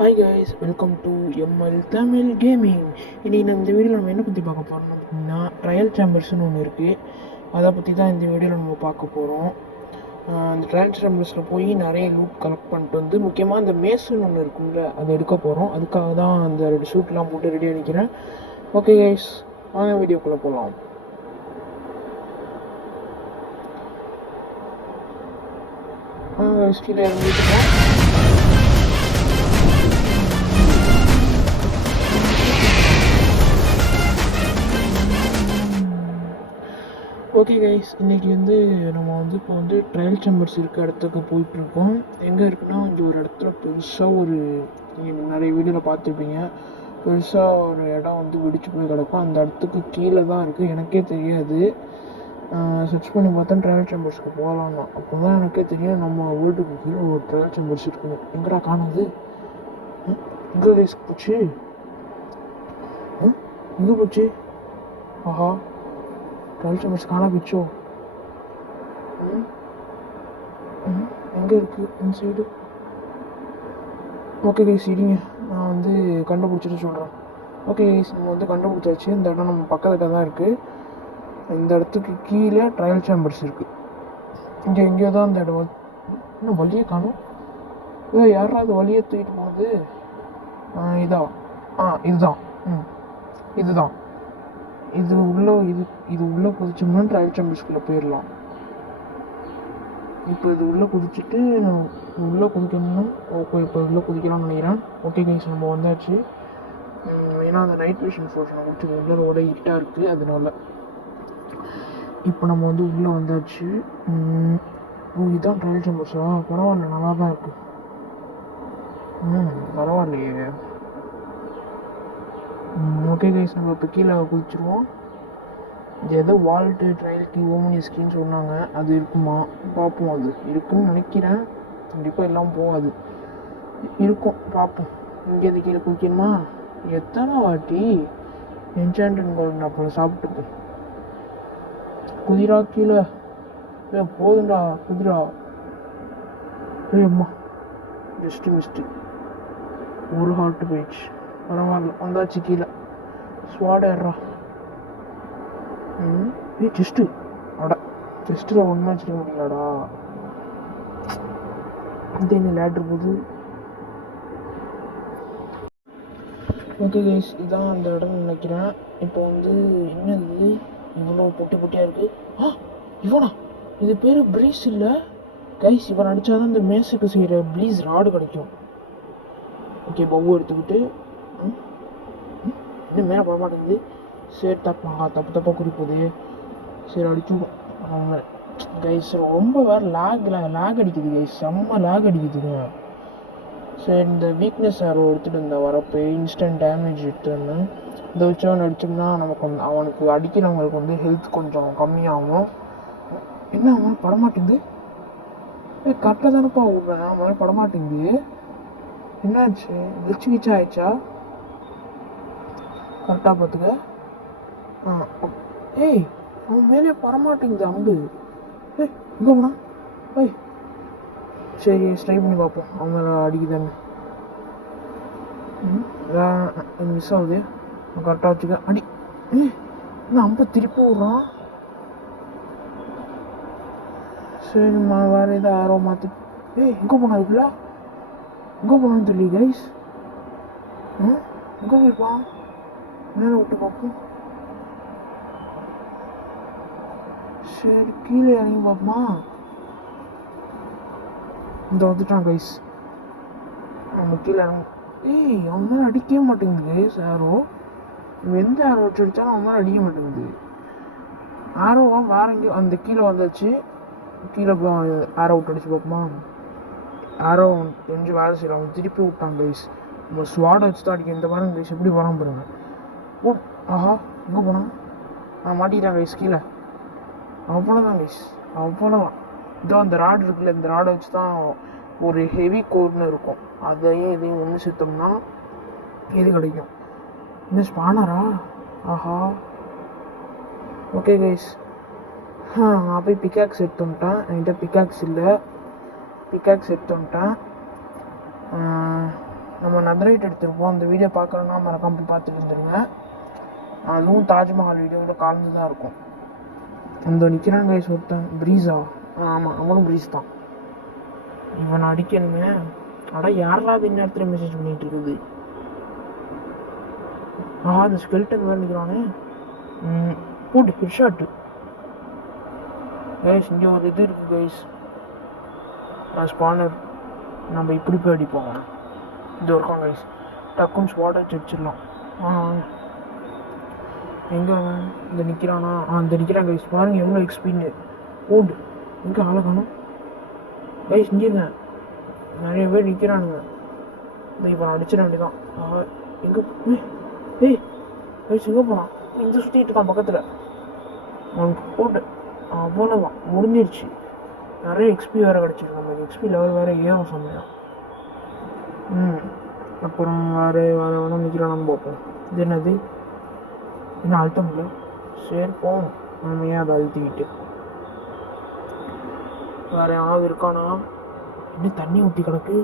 Hi guys, welcome to ML Tamil gaming. இன்றைக்கி நம்ம இந்த வீடியோவில் நம்ம என்ன பற்றி பார்க்க போகிறோம் அப்படின்னா, ட்ரையல் சேம்பர்ஸ்னு ஒன்று இருக்குது. அதை பற்றி தான் இந்த வீடியோவில் நம்ம பார்க்க போகிறோம். அந்த ட்ரையல் சேம்பர்ஸில் போய் நிறைய லூட் கலெக்ட் பண்ணிட்டு வந்து முக்கியமாக இந்த மேஸுன்னு ஒன்று இருக்கும்ல, அதை எடுக்க போகிறோம். அதுக்காக தான் அந்த 2 ஷூட்லாம் போட்டு ரெடியாக நிற்கிறேன். ஓகே கைஸ், வாங்க வீடியோக்குள்ளே போகலாம். கீழே இறங்கிட்டுருக்கோம். ஓகே கைஸ், இன்றைக்கி நம்ம இப்போ ட்ரையல் சேம்பர்ஸ் இருக்க இடத்துக்கு போயிட்டுருக்கோம். எங்கே இருக்குன்னா, இங்கே ஒரு இடத்துல பெருசாக நீங்கள் நிறைய வீடியோவில் பார்த்துருப்பீங்க, பெருசாக ஒரு இடம் வெடிச்சு போய் கிடக்கும். அந்த இடத்துக்கு கீழே தான் இருக்குது. எனக்கே தெரியாது. சர்ச் பண்ணி பார்த்தா ட்ரையல் சேம்பர்ஸ்க்கு போகலான்னா, அப்போ தான் எனக்கே தெரியும் நம்ம வேர்ல்டுக்கு கீழே ஒரு ட்ரையல் சேம்பர்ஸ் இருக்குன்னு. எங்கடா காணுது? எங்கே கைஸ் போச்சு? எங்கே போச்சு? ஆஹா, ட்ரையல் சேம்பர்ஸ் காணா போச்சோ? எங்கே இருக்குது இந்த சைடு? ஓகே கைஸ், இருங்க, நான் கண்டுபிடிச்சிட்டு சொல்கிறேன். ஓகே கைஸ், நம்ம கண்டுபிடிச்சாச்சு. இந்த இடம் நம்ம பக்கத்தில் தான் இருக்குது. இந்த இடத்துக்கு கீழே ட்ரையல் சேம்பர்ஸ் இருக்குது. இங்கே எங்கேயோ தான் இந்த இடம். இன்னும் வழியே காணும். யாராவது வழியை தூக்கிட்டு போனது? இதுதான். இதுதான். இது உள்ளே குதிச்சோம்னா ட்ரையல் சேம்பர்ஸ்குள்ளே போயிடலாம். இப்போ இது உள்ளே குதிச்சுட்டு உள்ளே குதிக்கணும்னா ஓகே, இப்போ உள்ளே குதிக்கலாம்னு நினைக்கிறேன். ஓகே கைஸ், நம்ம வந்தாச்சு. ஏன்னா அந்த நைட் விஷன் ஃபோர்ஸ் நான் குடிச்சு உள்ளே ஓட இருட்டாக இருக்குது, அதனால இப்போ நம்ம உள்ளே வந்தாச்சு. இதுதான் ட்ரையல் சேம்பர்ஸா? பரவாயில்ல, நல்லா தான் இருக்குது. பரவாயில்லையே. ஓகே கைஸ், நம்ம இப்போ கீழே குதிச்சிருவோம். இது ஏதோ வால்ட்டு ட்ரையலுக்கு ஓமனி ஸ்கின்னு சொன்னாங்க, அது இருக்குமா பார்ப்போம். அது இருக்குன்னு நினைக்கிறேன், கண்டிப்பாக எல்லாம் போகாது, இருக்கும், பார்ப்போம். இங்கேருந்து கீழே குதிக்கணுமா? எத்தனை வாட்டி என்சாண்டட் கோல்டு அப்புறம் சாப்பிட்டுப்போம். குதிரா கீழே. போதுண்டா, குதிரா. அம்மா, ஜஸ்ட்டு மிஸ்ட்டு, ஒரு ஹார்ட்டு போயிடுச்சு. பரவாயில்ல, வந்தாச்சு கீழே. ஸ்வாட் ஏறா. செஸ்ட்டு. அடா, செஸ்ட்டில் ஒன்றும் வச்சுக்க முடியலடா. இது என்ன லேட்ரு போகுது? ஓகே கைஸ், இதுதான் அந்த இடம்னு நினைக்கிறேன். இப்போ என்னது இவ்வளோ பொட்டியாக இருக்குது? இவனா? இது பேர் ப்ரீஸ் இல்லை கைஸ். இவன் அடித்தா தான் இந்த மேஸுக்கு செய்கிற ப்ளீஸ் ராடு கிடைக்கும். ஓகே, பவ்வு எடுத்துக்கிட்டு இன்னும் மேலே போட மாட்டேங்குது. சரி, தப்பாக குறிப்போது. சரி, அடிச்சுடும் அவங்க கைஸ். ரொம்ப வேறு லேக் அடிக்குது கைஸ், செம்ம லேக் அடிக்குதுங்க. சரி, இந்த வீக்னஸ் ஆரோ எடுத்துகிட்டு இருந்தேன் வரப்போ, இன்ஸ்டன்ட் டேமேஜ் எடுத்துகிட்டு இருந்தேன். இதை வச்சு அவன் அடித்தோம்னா நமக்கு அவனுக்கு அடிக்கிறவங்களுக்கு ஹெல்த் கொஞ்சம் கம்மியாகும். என்ன அவன் படமாட்டேங்குது? கரெக்டாக தானேப்பா விட்றேன், அவன் படமாட்டேங்குது. என்னாச்சு? கிச்சா ஆயிடுச்சா? கரெக்டாக பார்த்துக்க. அவன் மேலே பரமாட்டேங்குது அம்பு. இங்கே போனா. சரி, ட்ரை பண்ணி பார்ப்போம் அவன் மேலே அடிக்குதான்னு. மிஸ் ஆகுது. கரெக்டாக வச்சுக்க. அடி. இன்னும் அம்பை திருப்பி விட்றான். சரிம்மா, வேறு எதாவது ஆரோ மாற்று. எங்கே போனா இதுக்குள்ள? எங்கே போனான்னு தெரியல கைஸ். எங்கே போயிருப்பான்? மேலே விட்டு பார்ப்போம். சரி, கீழே இறங்கி பார்ப்போமா? இந்த வந்துட்டான் கைஸ். நம்ம கீழே இறங்க. அவன் மேலே அடிக்கவே மாட்டேங்குது கைஸ் ஆரோ. எந்த ஆரோ வச்சு அடித்தாலும் அவன் மேலே அடிக்க மாட்டேங்குது. ஆரோவா வேற எங்கேயும் அந்த கீழே வந்தாச்சு. கீழே ஆரோ விட்டு அடிச்சு பார்ப்போமா? ஆரோ கொஞ்சம் வேலை செய்யலாம். அவன் திருப்பி விட்டான் கைஸ். நம்ம ஸ்வாடை வச்சு தான் அடிக்க. இந்த பாருங்க கைஸ், எப்படி போகிறான் பாருங்க. ஆஹா, எங்கே போனான்? மாட்டிக்கிட்டான் கைஸ் கீழே. அவ்வளோதான் கைஸ், அவ்வளோதான். இதோ அந்த ராடு இருக்குல்ல, இந்த ராடை வச்சு தான் ஒரு ஹெவி கோர்னு இருக்கும், இதையும் ஒன்று சேர்த்தோம்னா இது கிடைக்கும். இந்த ஸ்பானரா? ஆஹா. ஓகே கைஸ், நான் போய் பிக்காக்ஸ் எடுத்து வந்துட்டேன். என்கிட்ட பிக்காக்ஸ் இல்லை. பிக்காக்ஸ் எடுத்து வந்துட்டேன். நம்ம நந்தரைட் எடுத்திருப்போம். அந்த வீடியோ பார்க்கலன்னா மறக்காம போய் பார்த்துட்டு வந்துருங்க. அதுவும் தாஜ்மஹால் வீடியோவில் கலந்து தான் இருக்கும். அந்த நிற்கிறான் கைஸ் ஒருத்தன், ப்ரீஸா? ஆமாம், அவனும் ப்ரீஸ் தான். இவன் அடிக்கணுங்க. யாரெல்லாம் இந்நேரத்தில் மெசேஜ் பண்ணிகிட்டு இருக்குது? அந்த ஸ்கெல்டன் வேறு நிற்கிறானே. போட்டு ஹெட் ஷாட்டு கைஸ். இங்கே ஒரு இது இருக்குது கைஸ், ஸ்பானர். நம்ம இப்படி போய் அடிப்போம். இது இருக்கும் கைஸ், டக்குன்னு ஸ்பாட்டை வச்சிடலாம். எங்கே அவன்? இந்த நிற்கிறானா? இந்த நிற்கிறான் கைஸ். பாருங்க எவ்வளோ எக்ஸ்பீன்னு. ஓடு, எங்கே ஆளை காணும் கைஸ்? இங்கே நிறைய பேர் நிற்கிறானுங்க. இந்த இப்போ அடிச்சிட வேண்டியதான். எங்கே கைஸ் எங்கே போனான்? இந்த சுற்றிட்டு இருக்கான் பக்கத்தில். அவனுக்கு போட்டு அவ்வளோதான், முடிஞ்சிருச்சு. நிறைய எக்ஸ்பி வேறு கிடச்சிருக்கு. நமக்கு எக்ஸ்பி லெவல் வேறு ஏறும் செம்மையாக. அப்புறம் வேறு நிற்கிறானு பார்ப்போம். இது என்னது? இன்னும் அழுத்த முடியல. சரி போவோம், நம்ம ஏன் அதை அழுத்திக்கிட்டு. வேறு யாராவது இருக்கானா? இன்னும் தண்ணி ஊற்றி கிடக்கு.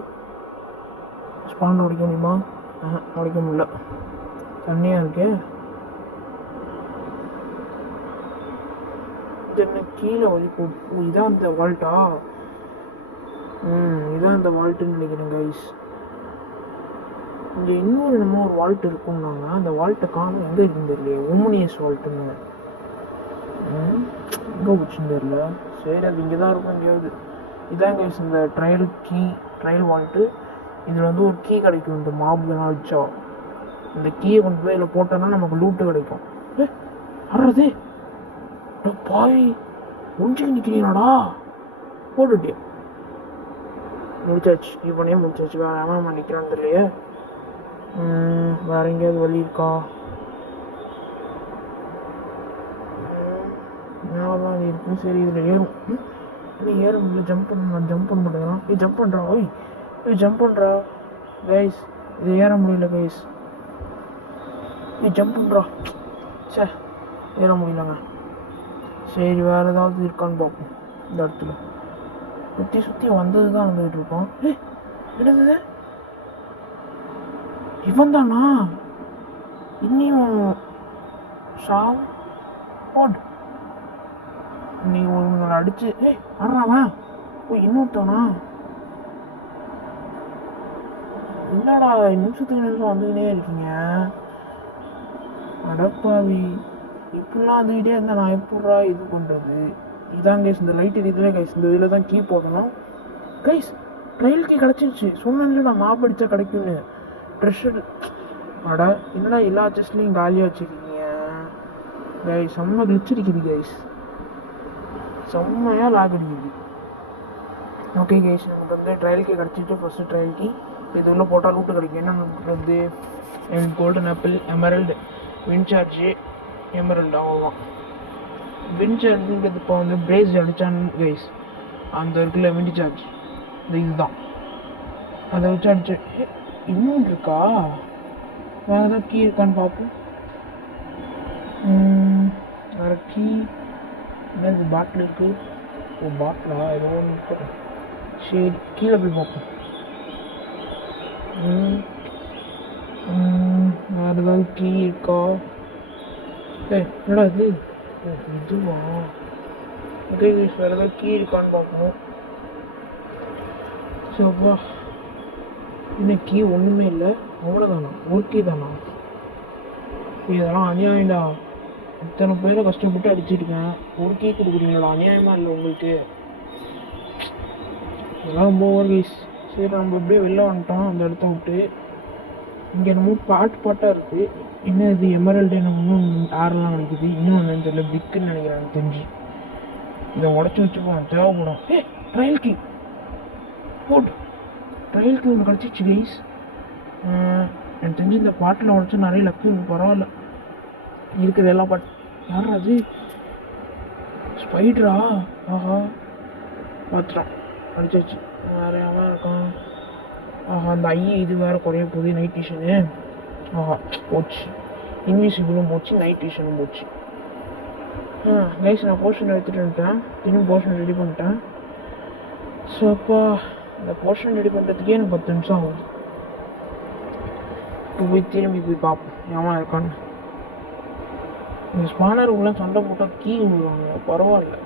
ஸ்பான் உடைக்க முடியுமா? உடைக்க முடியல, தண்ணியாக இருக்கு. என்ன கீழே வலி போட்டு? இதான் அந்த வால்ட்டா? இதான் அந்த வால்ட்டுன்னு நினைக்கிறேன் கைஸ். இங்கே இன்னொரு என்னமோ ஒரு வால்ட் இருக்குன்னாங்க. அந்த வால்ட்டை காணும், எங்கே இருக்குன்னு தெரியல. ஓமனியஸ் வால்ட்டுன்னு எங்கே போச்சுன்னு தெரியல. சரி, அது இங்கே தான் இருக்கும் எங்கேயாவது. இதான் கைஸ் இந்த ட்ரையல் வால்ட்டு. இதில் வந்து ஒரு கீ கிடைக்கும். இந்த மாபுலாம் வச்சா இந்த கீயை கொண்டு போய் இதில் போட்டோன்னா நமக்கு லூட்டு கிடைக்கும். அறது பாய் முடிஞ்சுக்கு நிற்கிறீங்களாடா? போட்டுட்டே முடிச்சாச்சு. இவனே முடிச்சாச்சு. வேறு எவன் நிற்கிறான்னு தெரியலையே. வேறு எங்கேயாவது வழி இருக்கா? மேலதான் இருக்கும். சரி, இதில் ஏறும். இன்னும் ஏற முடியல. ஜம்ப் பண்ண மாட்டேங்கிறான். ஜம்ப் பண்ணுறா. ஜம்ப் பண்ணுறா கைஸ். இது ஏற முடியல கைஸ். ஜம்ப் பண்ணுறா. சே, ஏற முடியலங்க. சரி, வேறு ஏதாவது இருக்கான்னு பார்ப்போம். இந்த இடத்துல சுற்றி வந்தது தான் வந்துகிட்டு இருக்கோம். என்னது? இவன் தானா? இன்னும் சாவு போட். நீ உங்களை அடிச்சு ஆடுறாவன். இன்னொருத்தவனா? என்னடா நிமிஷம் வந்துக்கினே இருக்கீங்க? அடப்பாவி, இப்படிலாம் வந்துக்கிட்டே இருந்தால் நான் எப்படா இது பண்ணுறது? இதான் கைஸ் இந்த லைட் இதுல கைஸ். இந்த இதில் தான் கீ போடணும் கைஸ். ட்ரையல் கீ கிடச்சிருச்சு. சொன்னேன்ல நான் மாப் அடித்தா கிடைக்கும்னு. ட்ரெஷர். என்னடா எல்லா செஸ்ட்லையும் காலியாக வச்சுருக்கீங்க கைஸ்? செம்ம கிளிச் அடிக்குது கைஸ், செம்மையாக லாக் அடிக்குது. ஓகே கைஸ், நமக்கு வந்து ட்ரையல் கீ கிடச்சிட்டு ஃபஸ்ட்டு ட்ரையல் கீ இது உள்ள போட்டால் லூட்டு கிடைக்கும். என்ன வந்து எனக்கு golden apple, emerald, wind charge, emerald, அவ்வளோதான். வின்சார்ஜுன்றது இப்போ வந்து பிரேஸ் அடித்தான்னு கைஸ், அந்த இருக்குல்ல வின்சார்ஜ், இதுதான் அதை வச்சு அடிச்சு. இன்னும் இருக்கா? வேறு ஏதாவது கீ இருக்கான்னு பார்ப்போம். வேறு கீ என்னது? பாட்டில் இருக்குது. பாட்டிலா? ஏதோ ஒன்று இருக்கு. சரி, கீழே போய் பார்ப்போம். வேறு ஏதாவது கீ இருக்கா? என்னடா இது? இதுவா? ஓகே, வேறு ஏதாவது கீ இருக்கான்னு பார்ப்போம். சோப்பா, இன்னும் கீ ஒன்றுமே இல்லை. அவ்வளோதானா? ஒரு கீ தானா? இதெல்லாம் அநியாயம்டா. இத்தனை பேரை கஷ்டப்பட்டு அடிச்சிருக்கேன், ஒரு கீ கொடுக்குறீங்களா? அநியாயமாக இல்லை உங்களுக்கு? இதெல்லாம் ரொம்ப ஓவர் கைஸ். சரி, நம்ம அப்படியே வெளில வந்துட்டோம் அந்த இடத்த விட்டு. இங்கே என்னமோ பாட்டாக இருக்குது. என்ன இது? எமரல்டு என்ன இன்னும் ஆரெல்லாம் கிடைக்குது. இன்னும் என்னன்னு தெரியல, பிக்குன்னு நினைக்கிறேன் எனக்கு தெரிஞ்சு. இதை உடச்சி வச்சுப்போம், தேவைப்படும். ட்ரையல் கீ போட்டு ட்ரையல் கீ ஒன்று கிடச்சிச்சு கைஸ். எனக்கு தெரிஞ்சு இந்த பாட்டில் உடச்சி நிறைய லக்கு பரவாயில்ல. இருக்குது எல்லா பாட்டு. யார் அது? ஸ்பைட்ரா? ஆஹா, பார்த்துட்டான், அடிச்சாச்சு. வேறு எவன் இருக்கான்? அந்த இது வேறு குறைய போகுது. நைட் டிஷனு போச்சு. இன்விசிபிளும் போச்சு, நைட் டிஷனும் போச்சு. கைஸ், நான் போர்ஷன் எடுத்துகிட்டு வந்துட்டேன். இன்னும் போர்ஷன் ரெடி பண்ணிட்டேன். ஸோ அப்பா, இந்த போர்ஷன் ரெடி பண்ணுறதுக்கே எனக்கு 10 நிமிஷம் ஆகும். போய் திரும்பி போய் பார்ப்போம் ஏமா இருக்கான்னு. இந்த ஸ்பானருக்குள்ள சண்டை போட்டால் கீ விடுவாங்க, பரவாயில்ல.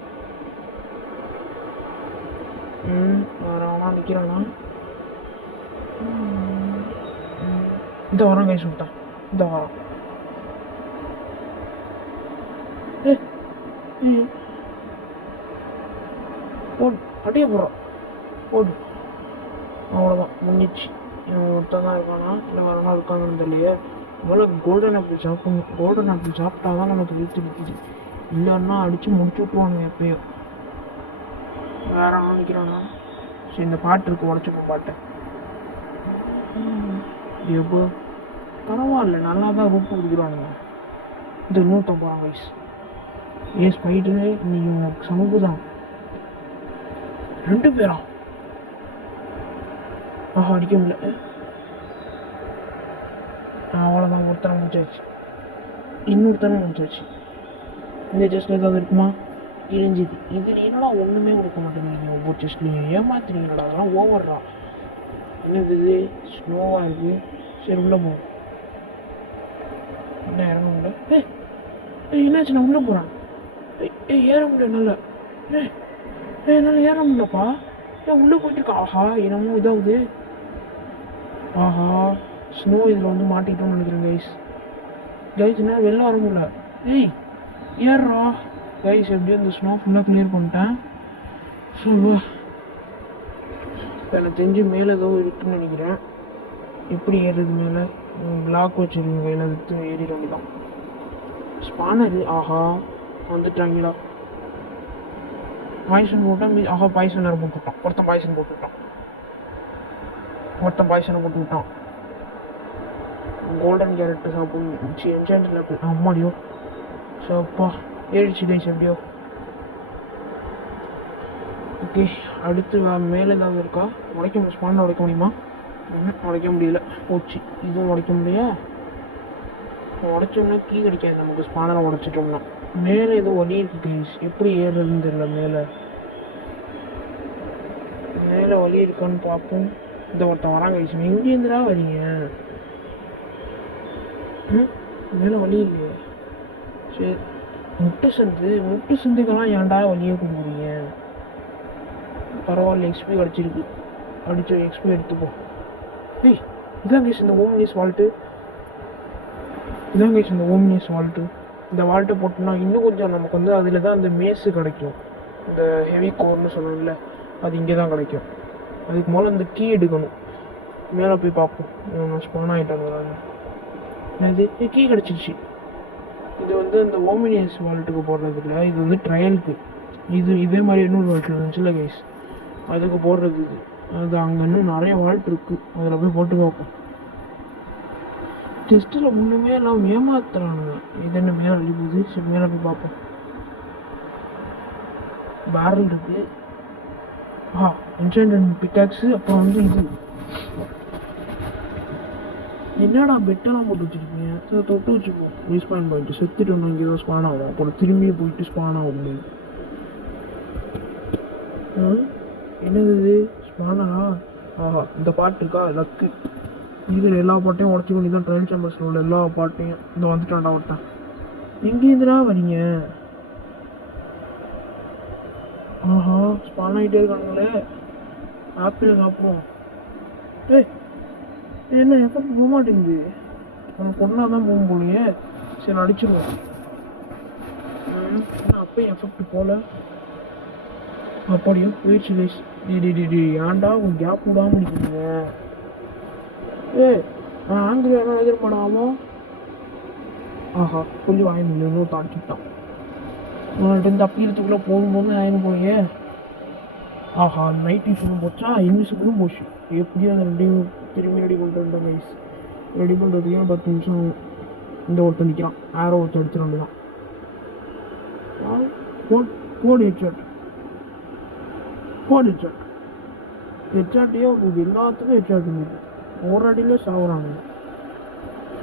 வேற அவனா நிற்கிறானா? இந்த வரான் கை சொல்லிட்டான், இந்த வரான். போடு, அடியே போடுறான், போடு. அவ்வளோதான், முடிஞ்சிச்சு. ஒருத்தன் தான் இருக்கானா இல்லை வேற என்ன இருக்காங்கன்னு தெரியலையே. முதல்ல கோல்டன் ஆப்பிள் சாப்பிடணும். கோல்டன் ஆப்பிள் சாப்பிட்டா தான் நமக்கு இழுத்து நிற்கிது, இல்லைன்னா அடித்து முடிச்சு விட்ருவானுங்க எப்பயோ. வேற என்ன நிற்கிறானா? சரி, இந்த பாட்டு இருக்கு, உடச்சுப்போம் பாட்டை. எப்போ பரவாயில்ல, நல்லா தான் ரூப்பு கொடுக்குறானுங்க. இது 150 வயசு. ஸ்பைடரு இன்னைக்கு உனக்கு சமூக தான். 2 பேரா? ஆஹா, அடிக்க முடியல. அவ்வளோதான், ஒருத்தனை முடிச்சாச்சு, இன்னொருத்தனை முடிச்சாச்சு. இந்த செஸ்ட்ல ஏதாவது இருக்குமா? இழிஞ்சிது. இதில் என்னடா ஒன்றுமே கொடுக்க மாட்டேங்கிறீங்க, ஒவ்வொரு செஸ்ட்லையும் ஏமாத்துறீங்களா? அதெல்லாம் ஓவர்றா. என்னது இது? ஸ்னோவாக இருக்குது. சரி, உள்ளே போகும். என்ன இறங்க முடியல? என்னாச்சு? நான் உள்ளே போகிறேன். ஏற முடியல என்னால். என்னால் ஏற முடியலப்பா. உள்ளே போயிட்டுருக்கா. ஆஹா, என்னமோ இதாகுது. ஆஹா, ஸ்னோ இதில் வந்து மாட்டிக்கிட்டோம்னு நினைக்கிறேன் கைஸ். என்ன வெளில வர முடியல. ஏறுறா கைஸ். எப்படியோ இந்த ஸ்னோ ஃபுல்லாக கிளியர் பண்ணிட்டேன். இப்போ எனக்கு தெரிஞ்சு மேலே ஏதோ இருக்குன்னு நினைக்கிறேன். எப்படி ஏறுறது மேலே? பிளாக் வச்சுருங்க கையில், எடுத்து ஏறிட வேண்டியதான். ஸ்பானரு, ஆஹா வந்துட்டாங்களா? பாய்சன் போட்டால் ஆஹா, பாய்சன் நேரம் போட்டுவிட்டான். ஒருத்தன் பாய்சன் போட்டுவிட்டான். பாய்சனை போட்டு விட்டான். கோல்டன் கேரக்டர் சாப்பிடும். என்சாண்டட் அம்மாடியோ. ஸோ அப்பா ஏறிச்சு கைஸ் எப்படியோ. ஓகே, அடுத்து மேலே ஏதாவது இருக்கா? உடைக்க முடியும், ஸ்பானில் உடைக்க முடியுமா? உடைக்க முடியல, போச்சு. இதுவும் உடைக்க முடியல. உடைச்சோம்னா கீ கிடைக்காது நமக்கு, ஸ்பானரை உடைச்சிட்டோம்னா. மேலே ஏதோ வலி இருக்குது கைஸ், எப்படி ஏறுறதுன்னு தெரியல. மேலே வலி இருக்கான்னு பார்ப்போம். இந்த ஒருத்தன் வராங்க கைஸ். எங்கேருந்துடா வரீங்க? மேலே வலி இல்லையே. சரி, முட்டு சந்துக்கெல்லாம் ஏன்டா வலியே கொடுக்குறீங்க? பரவாயில்ல, எக்ஸ்பி கிடச்சிருக்கு. அடிச்சு எக்ஸ்பி எடுத்துப்போம். இதான் கேஸ் இந்த ஓம்னியஸ் வால்ட்டு. இந்த வால்ட்டை போட்டோம்னா இன்னும் கொஞ்சம் நமக்கு வந்து அதில் தான் அந்த மேஸு கிடைக்கும். இந்த ஹெவி கோர்னு சொல்லணும்ல, அது இங்கே தான் கிடைக்கும். அதுக்கு மேலே இந்த கீ எடுக்கணும். மேலே போய் பார்ப்போம். ஸ்பான் ஆகிட்டாங்க. அது கீ கிடச்சிருச்சு. இது வந்து இந்த ஓமினியஸ் வால்ட்டுக்கு போடுறது இல்லை, இது வந்து ட்ரையலுக்கு. இதே மாதிரி இன்னொரு வால்ட் இருந்துச்சுல்ல கைஸ், அதுக்கு போடுறது இது. அது அங்கே இன்னும் நிறைய வால்ட் இருக்குது, அதில் போய் போட்டு பார்ப்போம். டெஸ்ட்டில் ஒன்றுமே எல்லாம் ஏமாத்துறானுங்க. இது என்ன மேலே அழிப்புது? சரி, மேலே போய் பார்ப்போம். பேரல் இருக்குது. Enchanted pickaxe. அப்புறம் வந்து இது என்னடா பெட்டெல்லாம் போட்டு வச்சுருக்கீங்க? சார் தொட்டு வச்சுப்போம். ரீஸ்பான் பாயிண்ட்டு செத்துட்டு ஒன்று இங்கே தான் ஸ்பான் ஆகும். அப்புறம் திரும்பியே போயிட்டு ஸ்பான் ஆக முடியும். என்னது இது? ஸ்பானரா? ஆஹா, இந்த பாட்டு இருக்கா? லக்கு. இருக்கிற எல்லா பாட்டையும் உடச்சி பண்ணி தான் ட்ரையல் சேம்பர்ஸில் உள்ள எல்லா பாட்டையும் இந்த வந்துட்டான்டா ஒருத்தன். எங்கேருந்துடா வரீங்க? ஆஹா, ஸ்பான் ஆகிட்டே இருக்காங்களே. ஆப்பிள் சாப்பிடுவோம். என்ன எஃபெக்ட் போக மாட்டேங்குது? நம்ம பொண்ணாக தான் போகும் போலையே. சரி, அடிச்சிருவோம். அப்பயும் எஃபெக்ட் போல. அப்படியும் போயிடுச்சு கைஸ். ஏன்டா உங்க கேப் விடாம இருக்கீங்க? நான் ஆங்கில யாரும் எதிர்பாடாமோ. ஆஹா, கொஞ்சம் வாங்க முடியும். இன்னும் தாண்டிட்டான். உங்கள்கிட்ட அப்பீரத்துக்குள்ளே போகும்போது ஆயிரம் போனீங்க. ஆஹா, நைட் விஷயம் போச்சா, இன்விசிபிளும் போச்சு. எப்படியும் அதை ரெண்டையும் திரும்பி ரெடி பண்ணுறேன் கைஸ். ரெடி பண்ணுறதுக்கே 10 நிமிஷம் ஆகும். இந்த ஒருத்தர் நிற்கிறான், ஆரோ ஒருத்தர் அடிச்சிட வேண்டியதான். போடு ஹெட்ஷாட். ஹெட்ஷாட்டையே உங்களுக்கு எல்லாத்துக்கும் ஹெட்ஷாட் இருக்குது. ஒரு அடியிலே சாகுறாங்க.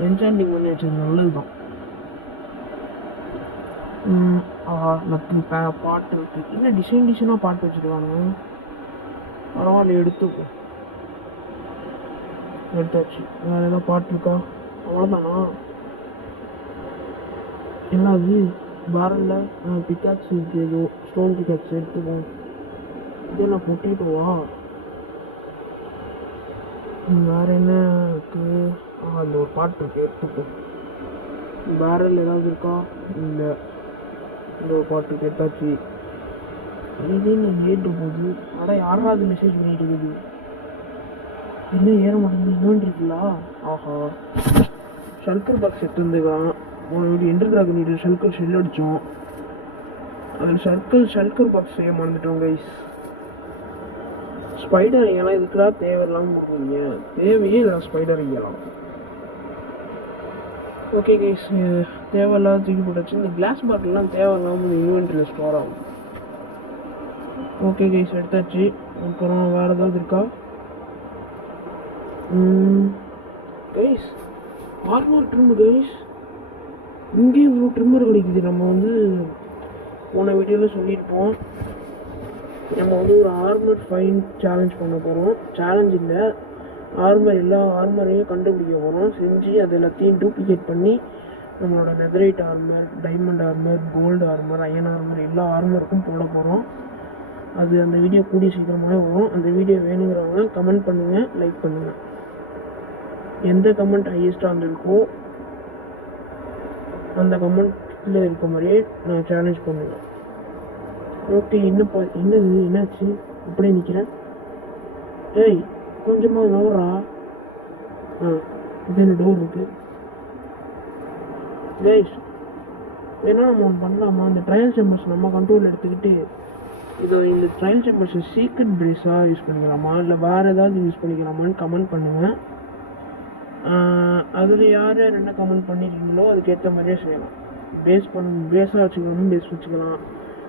என்சாண்டிங் பண்ணி வச்சது நல்லது தான். ஆஹா, நத்து பாட்டு இருக்கு. என்ன டிசைனாக பாட்டு வச்சுருக்காங்க. பரவாயில்ல, எடுத்துப்போம். எடுத்தாச்சு. வேறு ஏதாவது பாட்டு இருக்கா? அவ்வளோதானா? என்ன அது பேரலில் பிக்காக்ஸ் இருக்குது, ஏதோ ஸ்டோன் பிக்காக்ஸ் எடுத்துக்கோம். இதே நான் பொட்டேட்டோவா? வேறு என்ன இருக்குது? அந்த ஒரு பாட்டு இருக்குது, எடுத்துப்போம். பேரல் ஏதாவது இருக்கா? இல்லை. இந்த ஒரு பாட்டு எடுத்தாச்சு. இதே நான் ஏற்று போகுது. ஆனால் யாராவது மெசேஜ் பண்ணிட்டு இருக்குது. என்ன ஏற மாட்டேங்குது? இன்னொன்று இருக்குல்லா? ஆஹா, ஷல்கர் பாக்ஸ் எடுத்து வந்துக்கிறான். என்டர் ட்ராகன் ஷல்கர் ஷெல் அடித்தோம். அதில் ஷல்கர் பாக்ஸ் செய்ய மறந்துட்டோம் கைஸ். ஸ்பைடர் ஐயெல்லாம் இதுக்குலாம் தேவையில்லாமல் கொடுக்குறீங்க. தேவையே இல்லை ஸ்பைடர் ஐயெல்லாம். ஓகே கைஸ், தேவையில்லாத தூக்கி போட்டாச்சு. இந்த கிளாஸ் பாட்டில்லாம் தேவையில்லாமல் இன்வென்ட்ரியில் ஸ்டோர் ஆகும். ஓகே கைஸ், எடுத்தாச்சு. அப்புறம் வேறு ஏதாவது இருக்கா? Guys, armour trim guys. இங்கேயும் இவ்வளோ ட்ரிம்மர் கிடைக்குது. நம்ம வந்து போன வீடியோவில் சொல்லியிருப்போம், நம்ம வந்து ஒரு ஆர்மர் ஃபைன் சேலஞ்ச் பண்ண போகிறோம். சேலஞ்ச் இல்லை, எல்லா ஆர்மரையும் கண்டுபிடிக்க போகிறோம். செஞ்சு அது எல்லாத்தையும் டூப்ளிகேட் பண்ணி நம்மளோட netherite armour, diamond armour, gold armour, iron armour எல்லா ஆர்மருக்கும் போட போகிறோம். அது அந்த வீடியோ கூடிய சீக்கிரமாக வரும். அந்த வீடியோ வேணுங்கிறவங்க கமெண்ட் பண்ணுங்கள், லைக் பண்ணுங்கள். எந்த கமெண்ட் ஹையஸ்ட்டாக வந்திருக்கோ அந்த கமெண்ட்டில் இருக்க மாதிரியே நான் சேலஞ்ச் பண்ணுவேன். ஓகே, என்னது என்னாச்சு அப்படியே நிற்கிறேன்? ஏய், கொஞ்சமாக நவரா. இது என்ன டோர் இருக்குது கைஸ்? வேணா நம்ம ஒன்று பண்ணலாமா? இந்த ட்ரையல் சேம்பர்ஸ் நம்ம கண்ட்ரோல் எடுத்துக்கிட்டு இந்த ட்ரையல் சேம்பர்ஸை சீக்ரெட் பிரேஸாக யூஸ் பண்ணிக்கலாமா, இல்லை வேறு ஏதாவது யூஸ் பண்ணிக்கலாமான்னு கமெண்ட் பண்ணுவேன். அதில் யார் யார் என்ன கமெண்ட் பண்ணியிருக்கீங்களோ அதுக்கேற்ற மாதிரியே செய்யலாம். பேஸாக வச்சுக்கணும், பேஸ் வச்சுக்கலாம்,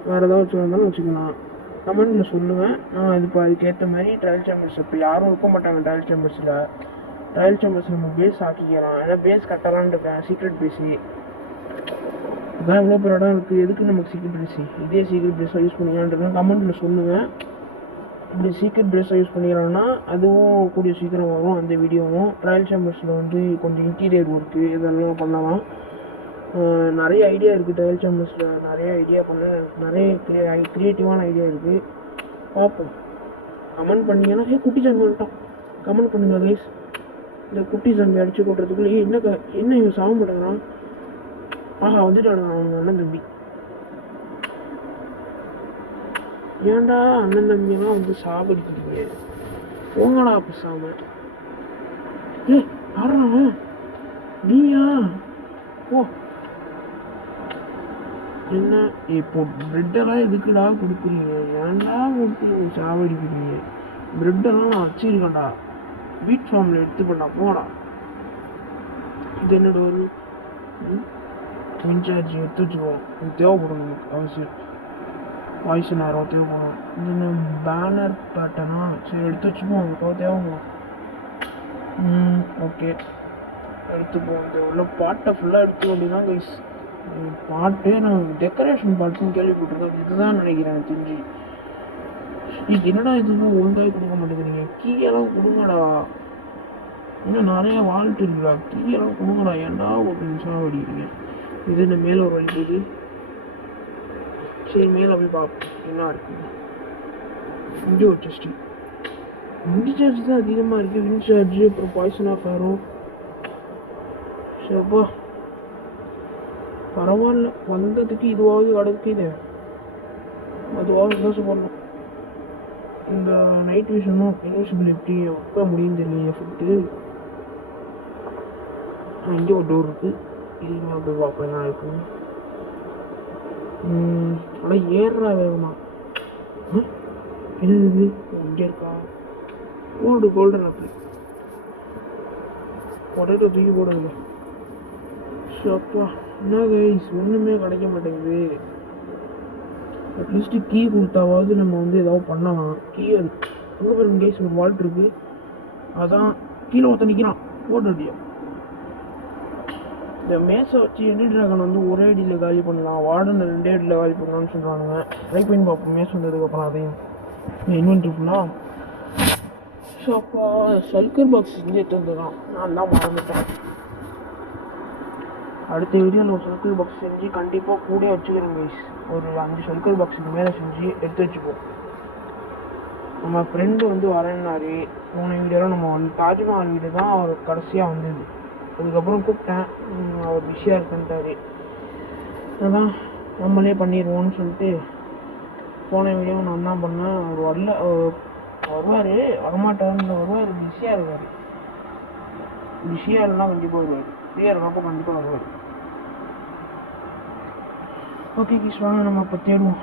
வேறு ஏதாவது வச்சுருந்தாலும் வச்சுக்கலாம். கமெண்ட்டில் சொல்லுவேன். நான் அதுக்கேற்ற மாதிரி ட்ரையல் சேம்பர்ஸ், இப்போ யாரும் இருக்க மாட்டாங்க ட்ரையல் சேம்பர்ஸ் நம்ம பேஸ் ஆக்கிக்கலாம். ஏன்னா பேஸ் கட்டலான்னு இருக்கேன், சீக்ரெட் பேஸு. இதான் எவ்வளோ பேர் இடம் இருக்குது, எதுக்கு நமக்கு சீக்ரெட் பேஸு? இதே சீக்ரெட் பேஸாக யூஸ் பண்ணிக்கலான்ட்டு கமெண்ட்டில் சொல்லுவேன். இப்படி சீக்ரெட் பேஸாக யூஸ் பண்ணிக்கிறோன்னா அதுவும் கூடிய சீக்கிரம் வரும், அந்த வீடியோவும். ட்ரையல் சேம்பர்ஸில் வந்து கொஞ்சம் இன்டீரியர் ஒர்க்கு இதெல்லாம் பண்ணலாம். நிறைய ஐடியா இருக்குது ட்ரையல் சேம்பர்ஸில், நிறைய ஐடியா நிறைய க்ரியேட்டிவான ஐடியா இருக்குது. பார்ப்போம். கமெண்ட் பண்ணிங்கன்னா குட்டி சாமி வந்துட்டான். கமெண்ட் பண்ணுங்கள் கைஸ். இந்த குட்டி சாமி அடிச்சு கொட்டுறதுக்குள்ளே என்ன இவன் சாக மாட்டேங்கிறான்? ஆஹா, வந்துட்டாங்க அவங்க அண்ணன் தம்பி. ஏன்டா அண்ணன் தம்பியெல்லாம் வந்து சாகடிக்கிறீங்க? போங்கடா பேசாம. ஆடுறா நீயா? ஓ, என்ன இப்போ பிரெட்டெல்லாம் எதுக்குடா கொடுக்குறீங்க? ஏன்டா கொடுக்குறீங்க? சாவடிக்கிறீங்க. பிரெட்டெல்லாம் நான் வச்சிருக்கேன்டா, வீட் ஃபார்மில் எடுத்துப்பேன்டா. போடா. இது என்னோட ஒரு இன்சார்ஜ் எடுத்து வச்சுக்குவோம். இது தேவைப்படும் எனக்கு அவசியம். வாய்ஸ் நேரம் தேவைப்படும். இது பேனர் பேட்டர்னா? சரி, எடுத்து வச்சுப்போம், அதுக்காக தேவைப்படும். ஓகே, எடுத்துப்போம். இந்த உள்ள பாட்டை ஃபுல்லாக எடுத்துக்க வேண்டியதான் கைஸ். பாட்டு நான் டெக்கரேஷன் பாட்டுன்னு கேள்விப்பட்டிருக்கேன், இதுதான் நினைக்கிறேன் எனக்கு தெரிஞ்சு. இது என்னடா இதுவும் ஒழுங்காக கொடுக்க மாட்டேங்கிறீங்க? கீயெல்லாம் கொடுங்கடா. இன்னும் நிறைய வால்ட்டு இருக்குடா, கீயெல்லாம் கொடுங்கடா. ஏன்டா ஒரு நிமிஷம் அடிக்கிறீங்க? இது என்ன மேலே ஒரு வழி போகுது? சரி, மேலே போய் பார்ப்போம் என்ன இருக்குது. இங்கே ஒரு செஸ்ட்டு. விண்ட் சார்ஜ் தான் அதிகமாக இருக்குது. விண்ட் சார்ஜ், அப்புறம் பாய்சன் ஆஃப் ஆரோ. சரிப்பா, பரவாயில்ல. வந்ததுக்கு இதுவாவது கிடைக்குது, அதுவாக சந்தோஷப்படணும். இந்த நைட் விஷனும் இன்விசிபிள் எப்படி எப்போ முடியும் தெரியல எஃபெக்ட்டு. இங்கே ஒரு டோர் இருக்குது, இது போய் பார்ப்போம் என்ன இருக்குன்னு. ஆனால் ஏறுறா வேகமா. என்னது இங்கே இருக்கா? Golden apple. பொட்டேட்டோ தூக்கி போடுங்க. ஷப்பா, என்ன கைஸ் ஒன்றுமே கிடைக்க மாட்டேங்குது. அட்லீஸ்ட்டு கீ கொடுத்தாவது நம்ம வந்து ஏதாவது பண்ணலாம். கீ எங்கே பாருங்க கைஸ், ஒரு வால்ட் இருக்குது. அதான் கீழே ஒருத்த நிற்கிறான், போட்டுட்டியா? இந்த மேசை வச்சு என்டர் ட்ராகன் வந்து ஒரே அடியில் காலி பண்ணலாம், வார்டன் 2 அடியில் காலி பண்ணலாம்னு சொல்கிறானுங்க. ட்ரை பண்ணி பார்ப்போம் மேசை வந்ததுக்கப்புறம். அதையும் இன்வென்ட்ரி ஃபுல்லாக ஸோ அப்போ சல்கர் பாக்ஸ் செஞ்சுட்டு இருந்தோம், நான் தான் மறந்துட்டேன். அடுத்த வீடியோவில் ஒரு சல்கர் பாக்ஸ் செஞ்சு கண்டிப்பாக கூட வச்சுக்கிறேன் கைஸ். ஒரு 5 சல்கர் பாக்ஸுக்கு மேலே செஞ்சு எடுத்து வச்சுப்போம். நம்ம ஃப்ரெண்டு வந்து வரேன்னாரு. போன வீடியோவில் நம்ம வந்து தாஜ்மஹால் வீடு தான் அவர் கடைசியாக வந்தது. அதுக்கப்புறம் கூப்பிட்டேன், அவர் பிஸியாக இருக்குன்ட்டாரு. அதான் நம்மளே பண்ணிடுவோன்னு சொல்லிட்டு போன வீடியோ நான் தான் பண்ணேன். அவர் வரல, வருவார், வரமாட்டாருன்னு வருவார், பிஸியாக இருக்கார். பிஸியாக இருந்தால் கண்டிப்பாக வருவார், ஃப்ரீயாக இருக்கப்போ கண்டிப்பாக வருவார். ஓகே கிஷ், வாங்க நம்ம இப்போ தேடுவோம்.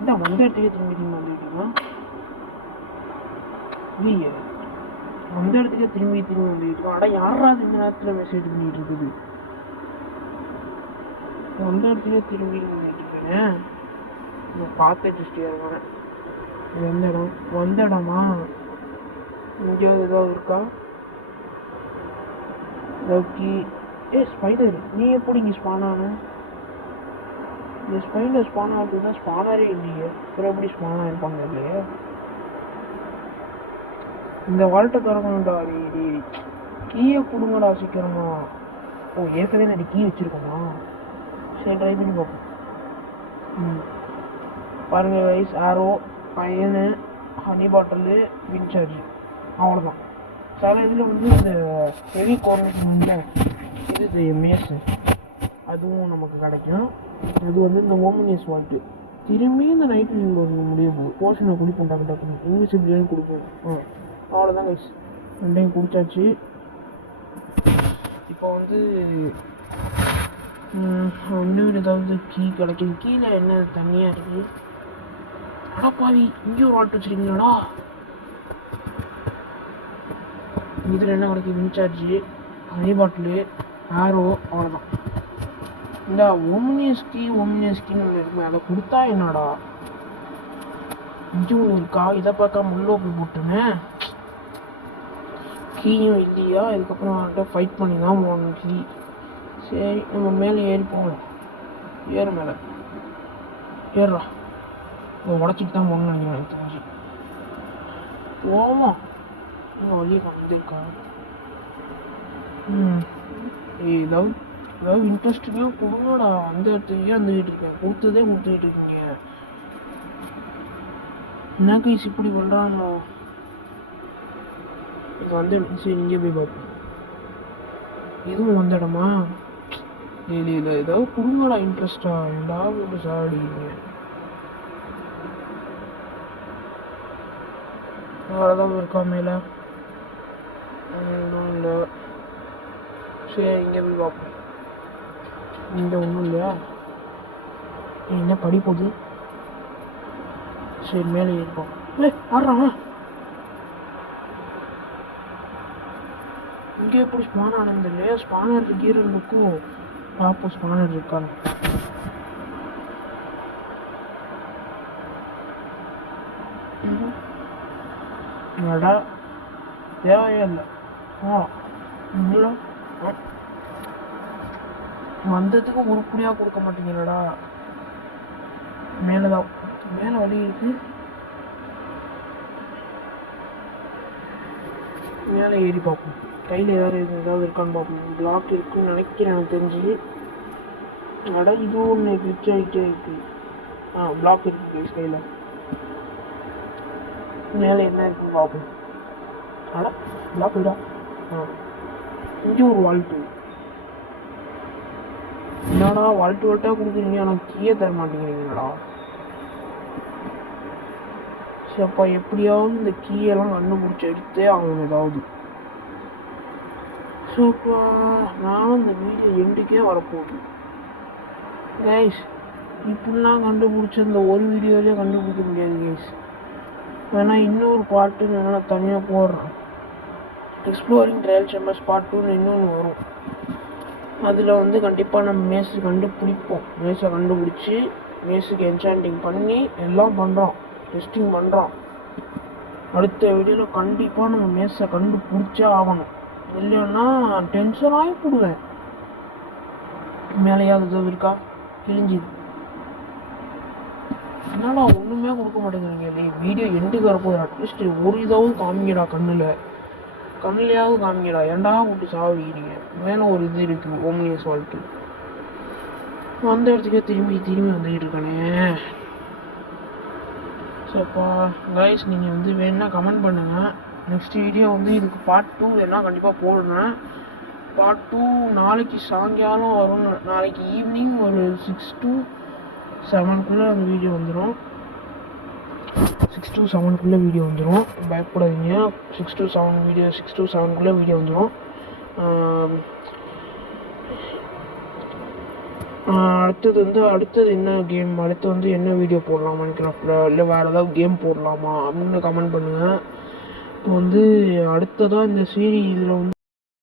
இந்த வந்த இடத்துக்கே திரும்பி வந்துக்கிட்டீங்களா? இல்லையே, வந்த இடத்துக்கே திரும்பி வந்துக்கிட்டு இருக்கோம். அட யாராவது இந்த நேரத்தில் மெசேஜ் பண்ணிகிட்டு இருக்குது? வந்த இடத்துக்கே திரும்பி வந்துக்கிட்டு இருக்கேன். நான் பார்த்து ஜஸ்டியாக இருக்கேன். எந்த இடம்? வந்த இடமா? எங்கேயாவது ஏதாவது இருக்கா? ஓகே. ஸ்பைடர், நீ எப்படி இங்கே ஸ்பான் ஆன? இந்த ஸ்பைடர் ஸ்பான் ஆகுதுன்னா ஸ்பானரே இல்லையே, அப்புறம் எப்படி ஸ்பான் ஆகிருப்பாங்க இல்லையே? இந்த வால்ட்டை திறக்கணும்டா. கீயை கொடுங்கடா சீக்கிரமா. ஓ, ஏற்கனவே நான் கீ வச்சுருக்கோமா? சரி, ட்ரை பண்ணி பார்ப்போம். பாருங்க கைஸ், ஆரோ, பையனு, ஹனி பாட்டிலு, வின்சார்ஜ், அவ்வளோதான். சில இதில் வந்து இந்த ஹெவி கோர்னேஷன் இது மேஸு அதுவும் நமக்கு கிடைக்கும். அது வந்து இந்த ஓமினியஸ் வால்ட்டு. திரும்பி இந்த நைட்டு நீங்கள் முடிய போகுது. போர்ஷனை குடிப்போம், டக்கு டக்குன்னு இன்விசிபிலியானு கொடுப்போம். அவ்வளோதான் கைஸ், ரெண்டையும் குடிச்சாச்சு. இப்போ வந்து இன்னும் ஏதாவது கீ கிடைக்குது. கீழே என்ன தனியாக இருக்குது? அடப்பாவி, இங்கே ஒரு வால்ட் வச்சுருக்கீங்களாடா. இதில் என்ன கிடைக்குது? இன்சார்ஜு, ஹனி பாட்டிலு, ஆரோ, அவ்வளோதான். இந்த ஓமினியஸ்கின்னு ஒன்று இருக்குமே, அதை கொடுத்தா என்னடா? இங்கே ஒன்று இருக்கா? இதை பார்க்காம உள்ளே போய் போட்டுனேன். கீயும் இல்லையா? இதுக்கப்புறம் அவன்கிட்ட ஃபைட் பண்ணி தான் போகணும் கீ. சரி, நம்ம மேலே ஏறி போகலாம். ஏறு, மேலே ஏறுறா. உடச்சிட்டு தான் போகணும்னு நினைக்கிறேன் எனக்கு தெரிஞ்சு. போவோம். இன்னும் வழியை வந்துருக்கா? ஏதாவது இன்ட்ரெஸ்டிங்காக கொடுங்கடா. அந்த இடத்துலயே வந்துக்கிட்டு இருக்கேன், கொடுத்ததே கொடுத்துக்கிட்டு இருக்கீங்க. என்ன கைஸ் இப்படி பண்ணுறாங்களோ? இது வந்து சரி, இங்கே போய் பார்ப்போம். இதுவும் வந்த இடமா? இல்லை, ஏதாவது கொடுங்கடா இன்ட்ரெஸ்டா. ஏதாவது ஒரு சாடிங்க. வேறு ஏதாவது இருக்கா மேலே? இல்லை. சரி, இங்கே போய் பார்ப்போம். இங்கே ஒன்றும் இல்லையா? என்ன படி போகுது? சரி, மேலே இருப்போம். ஆடுறான். இங்கே எப்படி ஸ்பான் ஆனது இல்லையா? ஸ்பானர் கீரை இருக்கும். பார்ப்போம் ஸ்பானர் இருக்கான்னு. அடா, தேவையே இல்லை. இல்லை, வந்ததுக்கு உருப்படியாக கொடுக்க மாட்டேங்கிறடா. மேலதான், மேலே வழி இருக்கு. மேலே ஏறி பார்ப்போம். கையில் ஏதாவது இருக்கான்னு பார்ப்போம். பிளாக் இருக்குன்னு நினைக்கிறேன் எனக்கு தெரிஞ்சு. அட, இது ஒன்று கிளிச் ஆகிட்டே இருக்கு. பிளாக் இருக்கு கையில். மேலே என்ன இருக்குன்னு பார்ப்போம். அட, பிளாக் விடா. இங்கே ஒரு வால்ட்டு. என்னடா வால்ட்டாக கொடுக்குறீங்க, ஆனால் கீழே தர மாட்டேங்கிறீங்களா? அப்போ எப்படியாவது இந்த கீயெல்லாம் கண்டுபிடிச்சி எடுத்தே ஆகணும் ஏதாவது. ஸோ இப்போ நானும் இந்த வீடியோ எண்டுக்கே வரப்போகுது கைஸ். இப்படிலாம் கண்டுபிடிச்ச இந்த ஒரு வீடியோலேயே கண்டுபிடிக்க முடியாது கைஸ். வேணா இன்னொரு பார்ட்டு நான் தனியாக போடுறேன். எக்ஸ்ப்ளோரிங் ட்ரையல் சேம்பர்ஸ் பார்ட் 2ன்னு இன்னொன்று வரும். அதில் வந்து கண்டிப்பாக நம்ம மேஸு கண்டுபிடிப்போம். மேஸை கண்டுபிடிச்சி மேஸுக்கு என்சாண்டிங் பண்ணி எல்லாம் பண்ணுறோம், டெஸ்டிங் பண்ணுறோம். அடுத்த வீடியோவில் கண்டிப்பாக நம்ம மேஸை கண்டுபிடிச்சே ஆகணும். இல்லைன்னா டென்ஷன் ஆகி போடுவேன். மேலேயாவது இருக்கா? கிழிஞ்சிது. என்னடா ஒன்றுமே கொடுக்க மாட்டேங்கிறீங்க டேய், வீடியோ எண்டுக்கு வரப்போகுது. அட்லீஸ்ட் ஒரு இதாவது காமிங்கடா, கண்ணுலையாவது காமிங்கடா. ஏன்டா விட்டு சாவடிக்கிறீங்க? மேலே ஒரு இது இருக்குது, ஓம்னியஸ் வால்ட்டு. வந்த இடத்துக்கே திரும்பி வந்துக்கிட்டு இருக்கானே. சோப்பா கைஸ், நீங்கள் வந்து வேணால் கமெண்ட் பண்ணுங்கள். நெக்ஸ்ட் வீடியோ வந்து இதுக்கு பார்ட் 2 வேணால் கண்டிப்பாக போடுறேன். பார்ட் 2 நாளைக்கு சாயங்காலம் வரும். நாளைக்கு ஈவினிங் ஒரு 6 to 7 அந்த வீடியோ வந்துடும். 6 to 7 வீடியோ வந்துடும், பயப்படாதீங்க. 6 to 7 வீடியோ வந்துடும். அடுத்தது என்ன கேம், அடுத்து வந்து என்ன வீடியோ போடலாம் மைன்கிராஃப்டில், இல்லை வேறு ஏதாவது கேம் போடலாமா அப்படின்னு கமெண்ட் பண்ணுங்கள். இப்போ வந்து அடுத்ததாக இந்த இதில் வந்து